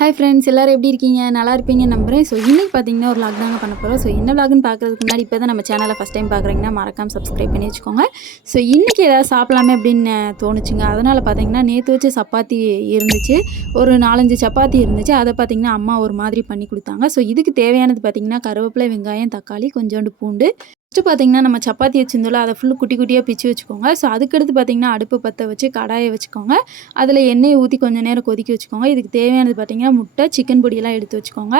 Hi friends, எல்லோரும் எப்படி இருக்கீங்க? நல்லா இருப்பீங்கன்னு நம்புகிறேன். ஸோ இன்றைக்கி பார்த்தீங்கன்னா ஒரு வ்ளாக் தாங்க பண்ண போகிறோம். ஸோ என்ன வ்ளாக்னு பார்க்குறதுக்கு முன்னாடி இப்போ தான் நம்ம சேனலை ஃபஸ்ட் டைம் பார்க்குறீங்கன்னா மறக்காமல் சப்ஸ்கிரைப் பண்ணி வச்சுக்கோங்க. ஸோ இன்றைக்கி ஏதாவது சாப்பிடலாமே அப்படின்னு தோணுச்சுங்க. அதனால் பார்த்தீங்கன்னா நேற்று வச்ச சப்பாத்தி இருந்துச்சு, ஒரு 4-5 சப்பாத்தி இருந்துச்சு. அதை பார்த்திங்கன்னா அம்மா ஒரு மாதிரி பண்ணி கொடுத்தாங்க. ஸோ இதுக்கு தேவையானது பார்த்திங்கன்னா கருவேப்பிலை, வெங்காயம், தக்காளி, கொஞ்சோண்டு பூண்டு. ஃபஸ்ட்டு பார்த்திங்கன்னா நம்ம சப்பாத்தி வச்சுருந்தோம்ல, அதை ஃபுல்லு குட்டி குட்டியாக பிச்சு வச்சுக்கோங்க. ஸோ அதுக்கடுத்து பார்த்திங்கன்னா அடுப்பு பற்ற வச்சு கடாயை வச்சுக்கோங்க. அதில் எண்ணெயை ஊற்றி கொஞ்சம் நேரம் கொதிக்க வச்சுக்கோங்க. இதுக்கு தேவையானது பார்த்திங்கன்னா முட்டை, சிக்கன் பொடியெல்லாம் எடுத்து வச்சுக்கோங்க.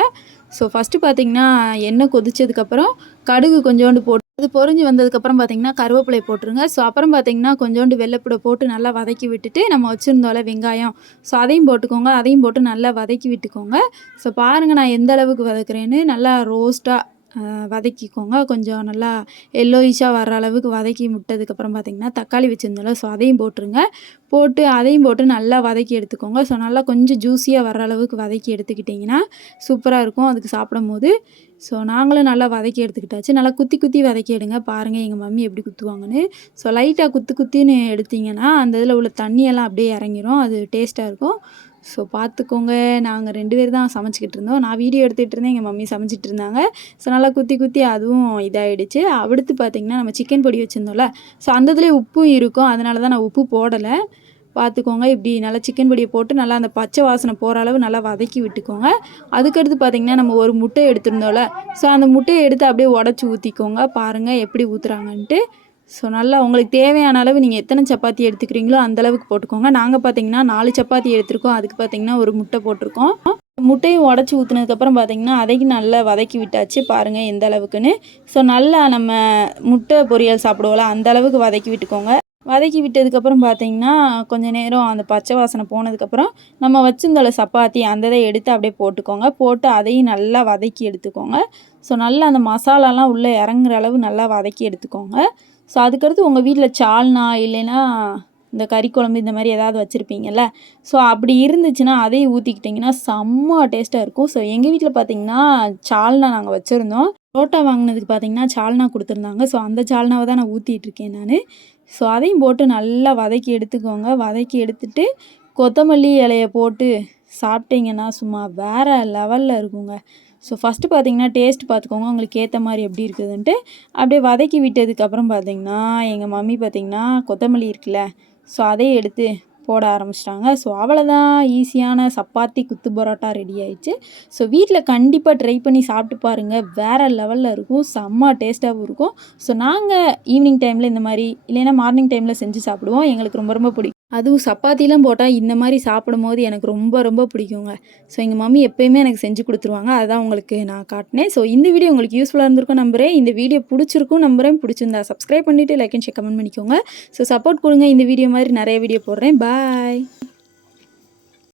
ஸோ ஃபஸ்ட்டு பார்த்திங்கன்னா எண்ணெய் கொதிச்சதுக்கப்புறம் கடுகு கொஞ்சோண்டு போட்டு அது பொரிஞ்சு வந்ததுக்கப்புறம் பார்த்திங்கன்னா கருவேப்பிலை போட்டுருங்க. ஸோ அப்புறம் பார்த்திங்கன்னா கொஞ்சோண்டு வெள்ளைப்பூடை போட்டு நல்லா வதக்கி விட்டுட்டு நம்ம வச்சுருந்தோம்ல வெங்காயம், ஸோ அதையும் போட்டுக்கோங்க. அதையும் போட்டு நல்லா வதக்கி விட்டுக்கோங்க. ஸோ பாருங்கள் நான் எந்த அளவுக்கு வதக்குறேன்னு. நல்லா ரோஸ்ட்டாக வதக்கிக்கோங்க. கொஞ்சம் நல்லா எல்லோயிஷாக வர்ற அளவுக்கு வதக்கி விட்டதுக்கப்புறம் பார்த்திங்கன்னா தக்காளி வச்சுருந்தோம்ல, ஸோ அதையும் போட்டுருங்க. போட்டு அதையும் போட்டு நல்லா வதக்கி எடுத்துக்கோங்க. ஸோ நல்லா கொஞ்சம் ஜூஸியாக வர்ற அளவுக்கு வதக்கி எடுத்துக்கிட்டிங்கன்னா சூப்பராக இருக்கும் அதுக்கு சாப்பிடும்போது. ஸோ நாங்களும் நல்லா வதக்கி எடுத்துக்கிட்டாச்சு. நல்லா குத்தி குத்தி வதக்கி எடுங்க. பாருங்கள் எங்கள் மம்மி எப்படி குத்துவாங்கன்னு. ஸோ லைட்டாக குத்தின்னு எடுத்திங்கன்னா அந்த இதில் உள்ள தண்ணியெல்லாம் அப்படியே இறங்கிரும். அது டேஸ்ட்டாக இருக்கும். ஸோ பார்த்துக்கோங்க. நாங்கள் 2 பேர் தான் சமைச்சிக்கிட்டு இருந்தோம். நான் வீடியோ எடுத்துகிட்டு இருந்தேன், எங்கள் மம்மி சமைச்சிட்டு இருந்தாங்க. ஸோ நல்லா குத்தி அதுவும் இதாகிடுச்சு. அடுத்து பார்த்திங்கன்னா நம்ம சிக்கன் பொடி வச்சுருந்தோம்ல, ஸோ அந்த இதுலேயே உப்பும் இருக்கும். அதனால தான் நான் உப்பு போடலை. பார்த்துக்கோங்க. இப்படி நல்லா சிக்கன் பொடியை போட்டு நல்லா அந்த பச்சை வாசனை போகிற அளவு நல்லா வதக்கி விட்டுக்கோங்க. அதுக்கடுத்து பார்த்திங்கன்னா நம்ம ஒரு முட்டை எடுத்திருந்தோம்ல, ஸோ அந்த முட்டையை எடுத்து அப்படியே உடச்சி ஊற்றிக்கோங்க. பாருங்கள் எப்படி ஊற்றுறாங்கன்ட்டு. ஸோ நல்லா உங்களுக்கு தேவையான அளவு நீங்கள் எத்தனை சப்பாத்தி எடுத்துக்கிறீங்களோ அந்தளவுக்கு போட்டுக்கோங்க. நாங்கள் பார்த்திங்கன்னா 4 சப்பாத்தி எடுத்துருக்கோம். அதுக்கு பார்த்திங்கன்னா ஒரு முட்டை போட்டிருக்கோம். முட்டையும் உடச்சி ஊற்றுனதுக்கப்புறம் பார்த்திங்கன்னா அதையும் நல்லா வதக்கி விட்டாச்சு. பாருங்கள் எந்த அளவுக்குன்னு. ஸோ நல்லா நம்ம முட்டை பொரியல் சாப்பிடுவோம்ல அந்த அளவுக்கு வதக்கி விட்டுக்கோங்க. வதக்கி விட்டதுக்கப்புறம் பார்த்திங்கன்னா கொஞ்சம் நேரம் அந்த பச்சை வாசனை போனதுக்கப்புறம் நம்ம வச்சுருந்தோம்ல சப்பாத்தி அந்த இதை எடுத்து அப்படியே போட்டுக்கோங்க. போட்டு அதையும் நல்லா வதக்கி எடுத்துக்கோங்க. ஸோ நல்லா அந்த மசாலாலாம் உள்ளே இறங்குற அளவு நல்லா வதக்கி எடுத்துக்கோங்க. ஸோ அதுக்கடுத்து உங்கள் வீட்டில் சால்னா இல்லைன்னா இந்த கறி குழம்பு இந்த மாதிரி ஏதாவது வச்சுருப்பீங்கள்ல, ஸோ அப்படி இருந்துச்சுன்னா அதையும் ஊற்றிக்கிட்டிங்கன்னா செம்ம டேஸ்ட்டாக இருக்கும். ஸோ எங்கள் வீட்டில் பார்த்திங்கன்னா சால்னா நாங்கள் வச்சுருந்தோம். புரோட்டா வாங்கினதுக்கு பார்த்திங்கன்னா சால்னா கொடுத்துருந்தாங்க. ஸோ அந்த சால்னாவை தான் நான் ஊற்றிட்டுருக்கேன் நான். ஸோ அதையும் போட்டு நல்லா வதக்கி எடுத்துக்கோங்க. வதக்கி எடுத்துட்டு கொத்தமல்லி இலையை போட்டு சாப்பிட்டிங்கன்னா சும்மா வேறு லெவலில் இருக்குங்க. ஸோ ஃபஸ்ட்டு பார்த்திங்கன்னா டேஸ்ட் பார்த்துக்கோங்க உங்களுக்கு ஏற்ற மாதிரி எப்படி இருக்குதுன்ட்டு. அப்படியே வதக்கி விட்டதுக்கப்புறம் பார்த்திங்கன்னா எங்கள் மம்மி பார்த்திங்கன்னா கொத்தமல்லி இருக்குல்ல, ஸோ அதையும் எடுத்து போட ஆரம்பிச்சிட்டாங்க. ஸோ அவ்வளோதான், ஈஸியான சப்பாத்தி குத்து பரோட்டா ரெடி ஆயிடுச்சு. ஸோ வீட்டில் கண்டிப்பாக ட்ரை பண்ணி சாப்பிட்டு பாருங்கள். வேறு லெவலில் இருக்கும், செம்ம டேஸ்ட்டாகவும் இருக்கும். ஸோ நாங்கள் ஈவினிங் டைமில் இந்த மாதிரி இல்லைன்னா மார்னிங் டைமில் செஞ்சு சாப்பிடுவோம். எங்களுக்கு ரொம்ப ரொம்ப பிடிக்கும். அதுவும் சப்பாத்திலாம் போட்டால் இந்த மாதிரி சாப்பிடும்போது எனக்கு ரொம்ப ரொம்ப பிடிக்குங்க. ஸோ எங்கள் மம்மி எப்போயுமே எனக்கு செஞ்சு கொடுத்துருவாங்க. அதுதான் உங்களுக்கு நான் காட்டினேன். ஸோ இந்த வீடியோ உங்களுக்கு யூஸ்ஃபுல்லாக இருந்திருக்கும் நம்புகிறேன். இந்த வீடியோ பிடிச்சிருக்கும் நம்புகிறேன். பிடிச்சிருந்தா சப்ஸ்கிரைப் பண்ணிவிட்டு லைக் அண்ட் ஷேர் கமெண்ட் பண்ணிக்கோங்க. ஸோ சப்போர்ட் கொடுங்க. இந்த வீடியோ மாதிரி நிறைய வீடியோ போடுறேன். பாய்.